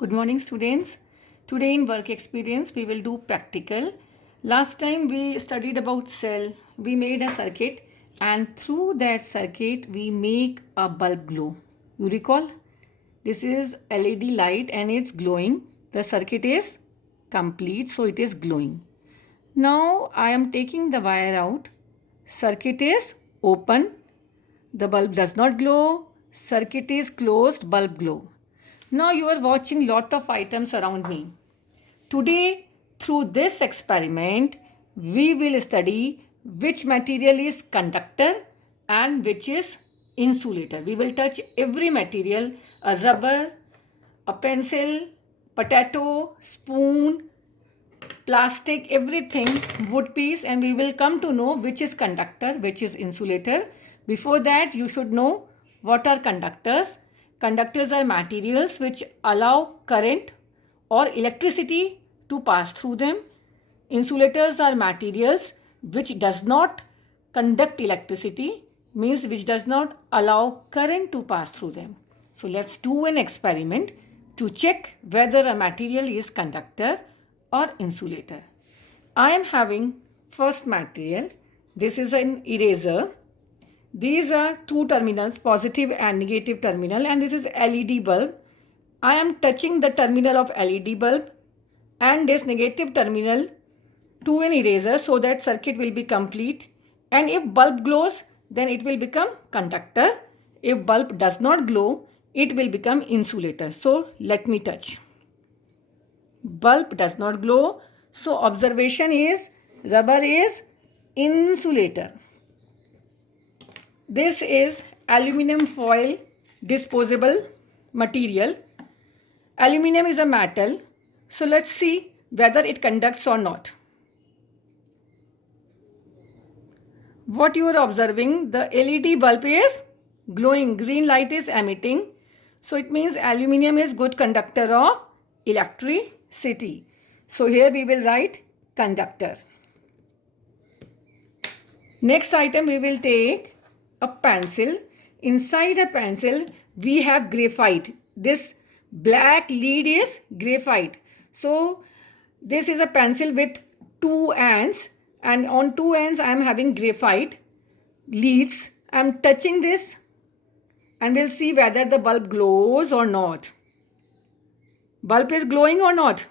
Good morning, students. Today in work experience, we will do practical. Last time we studied about cell. We made a circuit and through that circuit, we make a bulb glow. You recall? This is LED light and it's glowing. The circuit is complete, so it is glowing. Now I am taking the wire out. Circuit is open. The bulb does not glow. Circuit is closed, bulb glow. Now you are watching lot of items around me. Today, through this experiment, we will study which material is conductor and which is insulator. We will touch every material, a rubber, a pencil, potato, spoon, plastic, everything, wood piece, and we will come to know which is conductor, which is insulator. Before that, you should know what are conductors. Conductors are materials which allow current or electricity to pass through them. Insulators are materials which does not conduct electricity, means which does not allow current to pass through them. So let's do an experiment to check whether a material is conductor or insulator. I am having first material. This is an eraser. These are two terminals, positive and negative terminal, and this is LED bulb. I am touching the terminal of LED bulb and this negative terminal to an eraser so that circuit will be complete. And if bulb glows, then it will become conductor. If bulb does not glow, it will become insulator. So let me touch. Bulb does not glow. So observation is rubber is insulator. This is aluminum foil disposable material. Aluminum is a metal. So let's see whether it conducts or not. What you are observing, the LED bulb is glowing, green light is emitting. So it means aluminum is good conductor of electricity. So here we will write conductor. Next item we will take a pencil. Inside a pencil we have graphite. This black lead is graphite. So this is a pencil with two ends, and on two ends I am having graphite leads. I am touching this and we'll see whether the bulb glows or not. Bulb is glowing or not?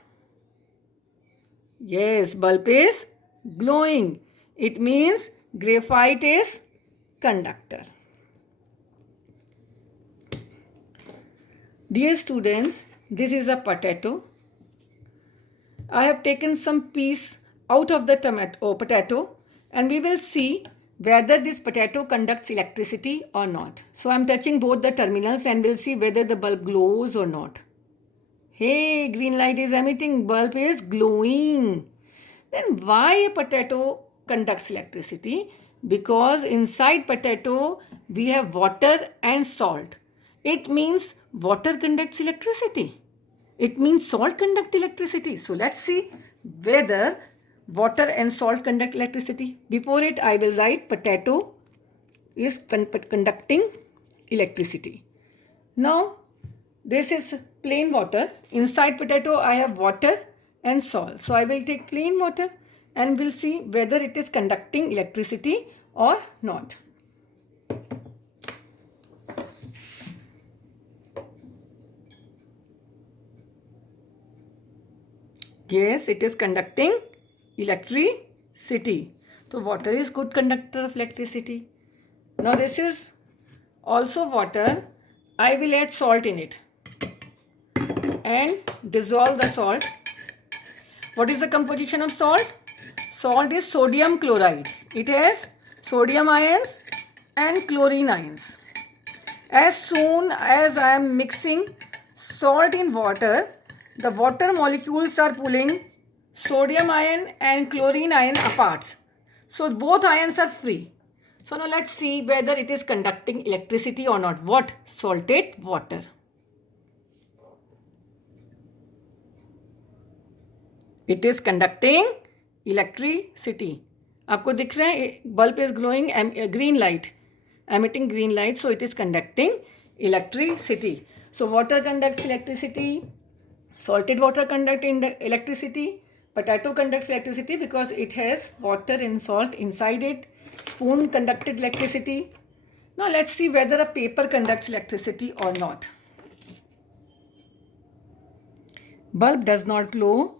Yes, bulb is glowing. It means graphite is conductor. Dear students, this is a potato. I have taken some piece out of the potato and we will see whether this potato conducts electricity or not. So I am touching both the terminals and we'll see whether the bulb glows or not. Hey, green light is emitting, bulb is glowing. Then why a potato conducts electricity? Because inside potato we have water and salt. It means water conducts electricity. It means salt conduct electricity. So let's see whether water and salt conduct electricity. Before it I will write potato is conducting electricity. Now this is plain water. Inside potato I have water and salt. So I will take plain water and we'll see whether it is conducting electricity or not. Yes, it is conducting electricity. So water is good conductor of electricity. Now this is also water. I will add salt in it and dissolve the salt. What is the composition of salt? Salt is sodium chloride. It has sodium ions and chlorine ions. As soon as I am mixing salt in water, the water molecules are pulling sodium ion and chlorine ion apart. So both ions are free. So now let's see whether it is conducting electricity or not. What? Salted water. It is conducting electricity. आपको दिख रहा है bulb is glowing green light, emitting green light, so it is conducting electricity. So water conducts electricity, Salted water conduct in the electricity. Potato conducts electricity because it has water and salt inside it. Spoon conducted electricity. Now let's see whether a paper conducts electricity or not. Bulb does not glow.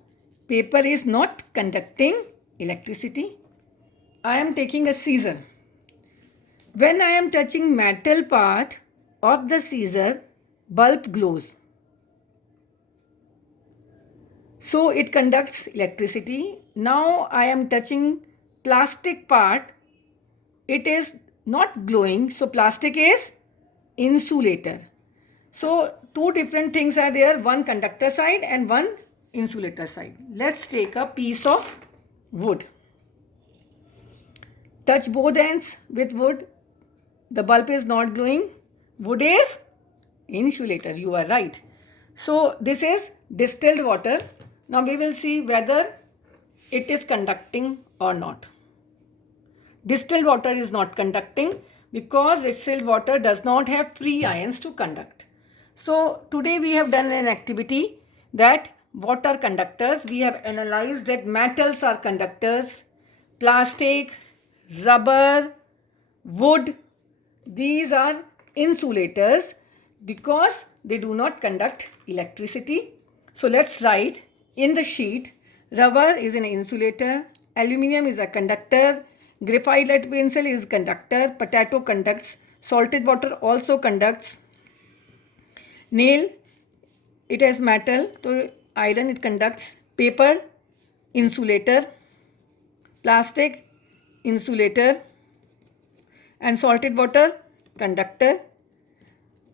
Paper is not conducting electricity. I am taking a scissor. When I am touching metal part of the scissor, bulb glows. So it conducts electricity. Now I am touching plastic part. It is not glowing. So plastic is insulator. So two different things are there, one conductor side and one insulator side. Let's take a piece of wood. Touch both ends with wood. The bulb is not glowing. Wood is insulator. You are right. So this is distilled water. Now we will see whether it is conducting or not. Distilled water is not conducting because distilled water does not have free ions to conduct. So today we have done an activity that what are conductors. We have analyzed that metals are conductors, plastic, rubber, wood, these are insulators because they do not conduct electricity. So let's write in the sheet, rubber is an insulator, aluminum is a conductor, graphite lead pencil is conductor, potato conducts, salted water also conducts, nail, it has metal, so iron it conducts, paper, insulator, plastic, insulator, and salted water, conductor.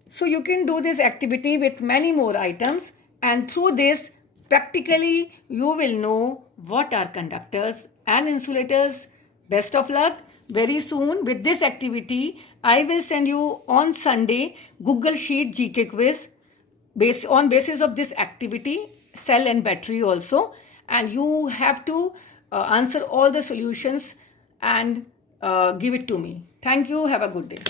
So you can do this activity with many more items, and through this practically you will know what are conductors and insulators. Best of luck. Very soon with this activity I will send you on Sunday Google Sheet GK quiz on basis of this activity, cell and battery also, and you have to answer all the solutions and give it to me. Thank you. Have a good day.